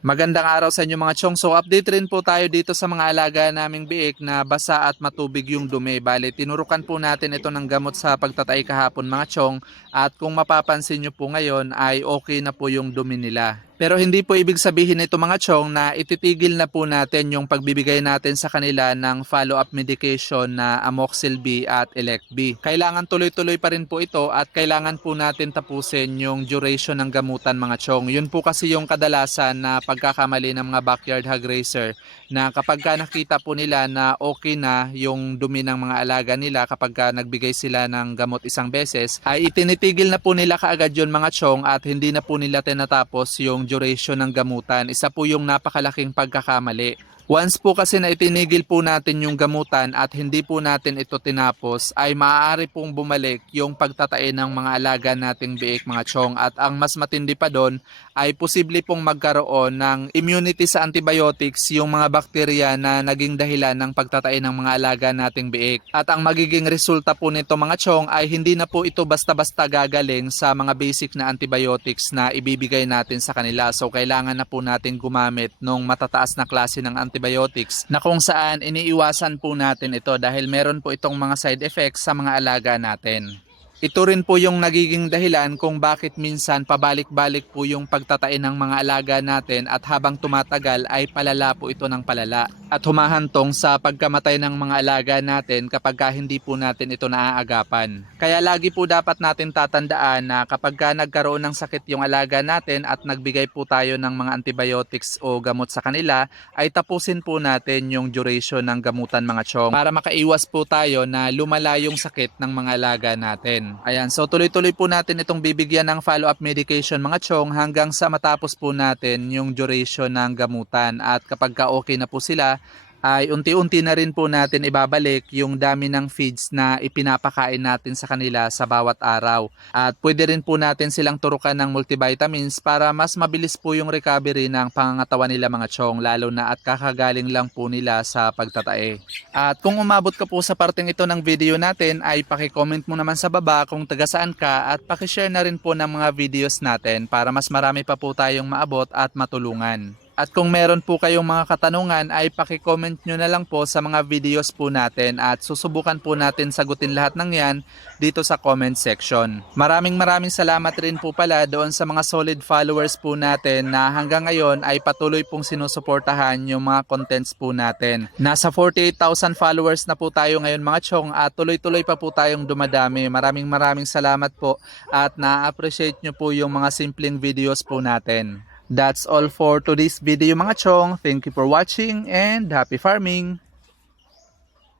Magandang araw sa inyo mga chong. So update rin po tayo dito sa mga alaga naming biik na basa at matubig yung dumi. Bale, tinurukan po natin ito ng gamot sa pagtatay kahapon mga chong. At kung mapapansin nyo po ngayon ay okay na po yung dumi nila. Pero hindi po ibig sabihin nito mga chong na ititigil na po natin yung pagbibigay natin sa kanila ng follow-up medication na Amoxil B at Elect B. Kailangan tuloy-tuloy pa rin po ito at kailangan po natin tapusin yung duration ng gamutan mga chong. Yun po kasi yung kadalasan na pagkakamali ng mga backyard hog racer na kapag ka nakita po nila na okay na yung dumi ng mga alaga nila kapag ka nagbigay sila ng gamot isang beses ay itinitigil na po nila kaagad yun mga chong at hindi na po nila tinatapos yung duration ng gamutan. Isa po yung napakalaking pagkakamali. Once po kasi na itinigil po natin yung gamutan at hindi po natin ito tinapos ay maaari pong bumalik yung pagtatae ng mga alaga nating biik mga chong at ang mas matindi pa doon ay posible pong magkaroon ng immunity sa antibiotics yung mga bakterya na naging dahilan ng pagtatae ng mga alaga nating biik. At ang magiging resulta po nito mga chong ay hindi na po ito basta-basta gagaling sa mga basic na antibiotics na ibibigay natin sa kanila. So kailangan na po natin gumamit ng matataas na klase ng antibiotics na kung saan iniiwasan po natin ito dahil meron po itong mga side effects sa mga alaga natin. Ito rin po yung nagiging dahilan kung bakit minsan pabalik-balik po yung pagtatae ng mga alaga natin at habang tumatagal ay palala po ito ng palala at humahantong sa pagkamatay ng mga alaga natin kapag hindi po natin ito naaagapan. Kaya lagi po dapat natin tatandaan na kapag nagkaroon ng sakit yung alaga natin at nagbigay po tayo ng mga antibiotics o gamot sa kanila ay tapusin po natin yung duration ng gamutan mga chong para makaiwas po tayo na lumala yung sakit ng mga alaga natin. Ayan, so tuloy-tuloy po natin itong bibigyan ng follow-up medication mga chong hanggang sa matapos po natin yung duration ng gamutan at kapag okay na po sila ay unti-unti na rin po natin ibabalik yung dami ng feeds na ipinapakain natin sa kanila sa bawat araw. At pwede rin po natin silang turukan ng multivitamins para mas mabilis po yung recovery ng pangangatawan nila mga chong lalo na at kakagaling lang po nila sa pagtatae. At kung umabot ka po sa parteng ito ng video natin ay paki-comment mo naman sa baba kung taga saan ka at paki-share na rin po ng mga videos natin para mas marami pa po tayong maabot at matulungan. At kung meron po kayong mga katanungan ay paki-comment nyo na lang po sa mga videos po natin at susubukan po natin sagutin lahat ng yan dito sa comment section. Maraming salamat rin po pala doon sa mga solid followers po natin na hanggang ngayon ay patuloy pong sinusuportahan yung mga contents po natin. Nasa 48,000 followers na po tayo ngayon mga chong at tuloy-tuloy pa po tayong dumadami. Maraming salamat po at na-appreciate nyo po yung mga simpleng videos po natin. That's all for today's video mga chong. Thank you for watching and happy farming!